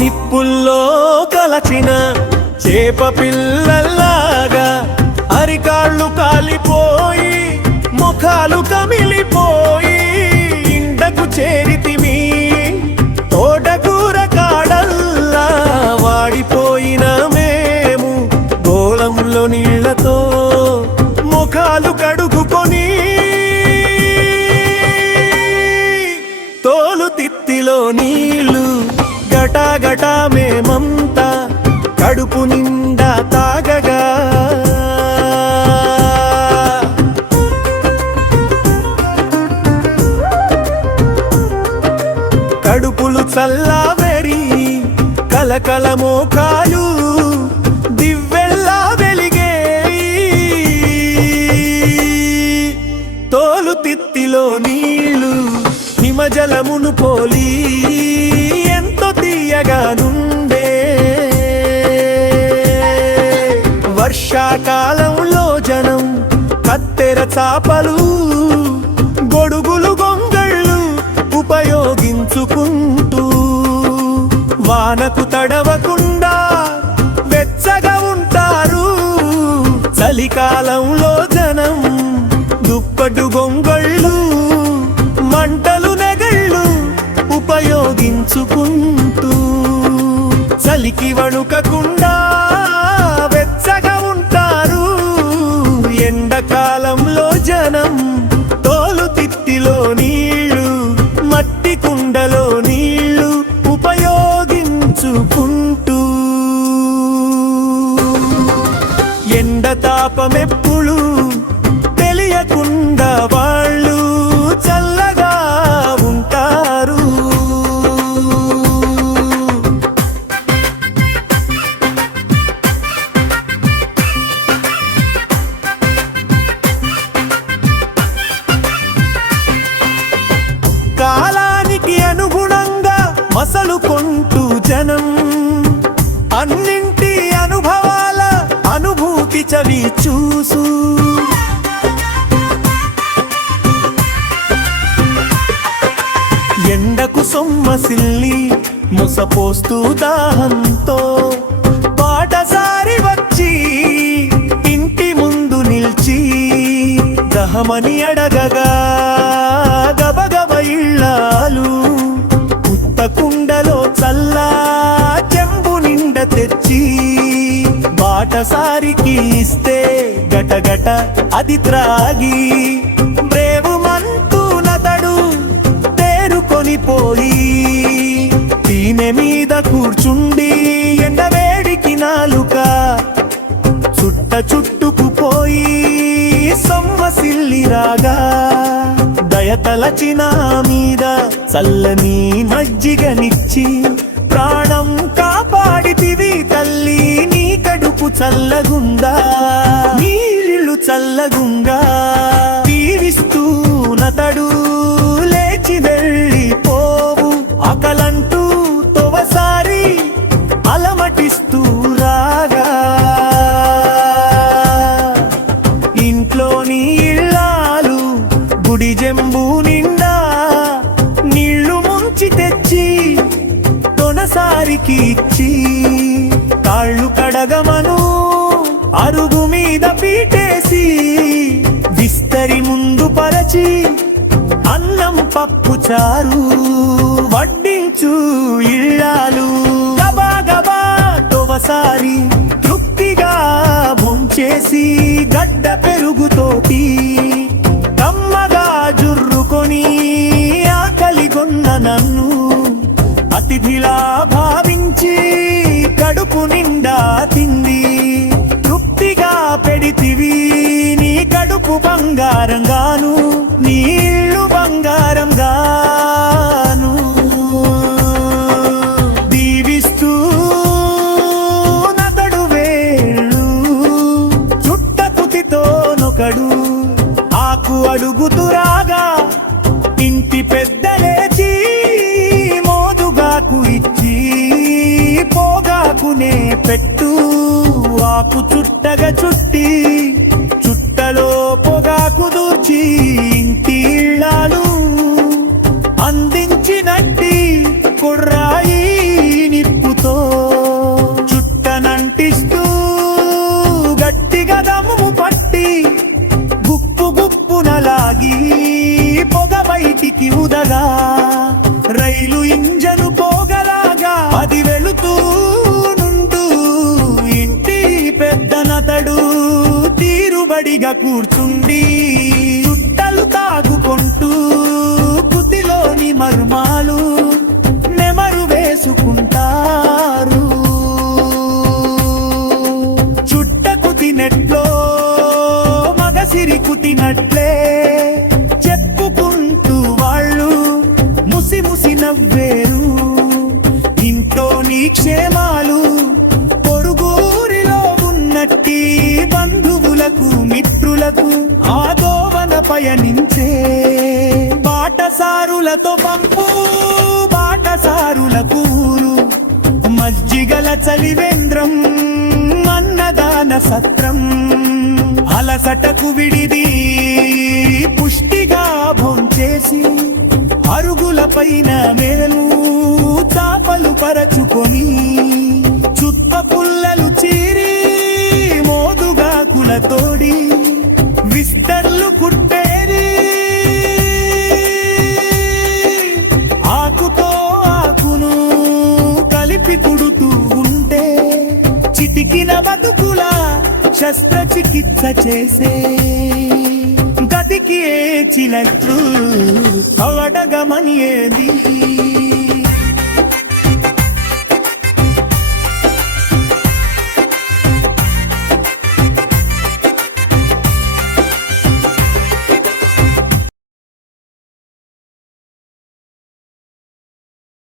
నిప్పుల్లో కలచిన చేప పిల్లల్లాగా అరికాళ్ళు కాలిపోయి ముఖాలు కమిలిపోయి ఇండకు చేరితిమి తోటకూర కాడల్లా వాడిపోయిన మేము గోళంలో నీళ్లతో ముఖాలు కడుగుకొని తోలు తిత్తిలో నీళ్లు గటా గటా మేమంతా కడుపు నిండా తాగగా కడుపులు చల్లావెరి కలకల మోకాలు దివ్వెల్లా వెలిగే తోలు తిత్తిలో నీళ్లు హిమజలమును పోలి ఎంతో తీయగా నుండే వర్షాకాలంలో జనం కత్తెర చాపలు గొడుగులు గొంగళ్ళు ఉపయోగించుకుంటూ వానకు తడవకుండా వెచ్చగా ఉంటారు. చలికాలంలో జనం దుప్పటు గొంగళ్ళు మంటలు నెగళ్ళు ఉపయోగించుకుంటూ చలికి వణుకకుండా వెచ్చగా ఉంటారు. ఎండాకాలంలో జనం తోలు తిత్తిలో నీళ్లు మట్టి కుండలో నీళ్లు ఉపయోగించుకుంటూ ఎండ తాపమెప్పుడు తెలియకుండా వాళ్ళు చల్లగా ఉంటారు. కాలానికి అనుగుణంగా మసలుకొంటూ జనం అన్నింటి అనుభవాల అనుభూతి చవి చూసు ఎండకు సొమ్మసిల్లి ముసపోస్తూ దాహంతో బాటసారి వచ్చి ఇంటి ముందు నిల్చి దహమని అడగగా గబగబ ఇళ్ళాలు ఉత్త కుండలో చల్లా చెంబు నిండ తెచ్చి బాటసారికి ఇస్తే గటగట అది త్రాగి బ్రేవు మంతు నతడు తేరుకొనిపోయి తీనె మీద కూర్చుండి ఎండవేడికి నాలుక చుట్ట చుట్టుకుపోయి సొమ్మసిల్లి రాగా దయతలచిన మీద చల్లని మజ్జిగనిచ్చి ప్రాణం కాపాడితివి తల్లి నీ కడుపు చల్లగుందా నీళ్ళు చల్లగుంగా దీవిస్తూ నతడు లేచి వెళ్ళిపోవు ఆకలంటూ తొవసారి అలమటిస్తూ రాగా ఇంట్లోని ఇళ్ళాలు గుడి జంబు నిండా నీళ్లు ముంచి తెచ్చి తొనసారికి ఇచ్చి కాళ్ళు కడగమను అరుగు మీద పీటేసి విస్తరి ముందు పరచి అన్నం పప్పు చారు వడ్డించు ఇళ్ళాలు గబా గబా తొవసారి తృప్తిగా భుంచేసి గడ్డ పెరుగుతోటి కమ్మగా జుర్రుకొని ఆకలిగొన్న నన్ను అతిథిలా భావించి కడుపు నిండా తింది తృప్తిగా పెడితివి నీ కడుపు బంగారంగాను నీళ్ళు బంగారంగాను దీవిస్తూ నతడు వేళ్ళు చుట్టకుతితో నొకడు ఆకు అడుగుతురాగా ఇంటి పెద్దలేచి మోదుగాకు ఇచ్చి పోగాకునే పెట్టు ఆకు చుట్టగా చుట్టి చుట్టలో పొగాకు దూర్చి ఇంటి ఇళ్ళాలు అందించినట్టి కుర్రాయి నిప్పు గుమిగా కూర్చుండి చుట్టలు తాగుకుంటూ బుద్ధిలోని మర్మాలు నెమరు వేసుకుంటారు. చుట్టకు తినట్లో మగసిరి కుతినట్లే చెప్పుకుంటూ వాళ్ళు ముసి ముసి నవ్వేరు. ఇంట్లో నీ క్షేమాలు పొరుగురిలో ఉన్నట్టి బంధువులకు మిత్రులకు ఆదోవన పయనించే బాటసారులతో పంపు బాటసారులకు ఊరు మజ్జిగల చలివేంద్రం అన్నదాన సత్రం అలసటకు విడిది పుష్టిగా భోంచేసి అరుగుల పైన మేలు చాపలు పరచుకొని చుత్త పుల్లలు చీరి మోదుగా కులతోడి విస్తర్లు కుట్టేరి ఆకుతో ఆకును కలిపి కుడుతూ ఉంటే చితికిన బతుకుల శస్త్రచికిత్స చేసే గదికి ఏ చిలట్లు అవడగమని ఏది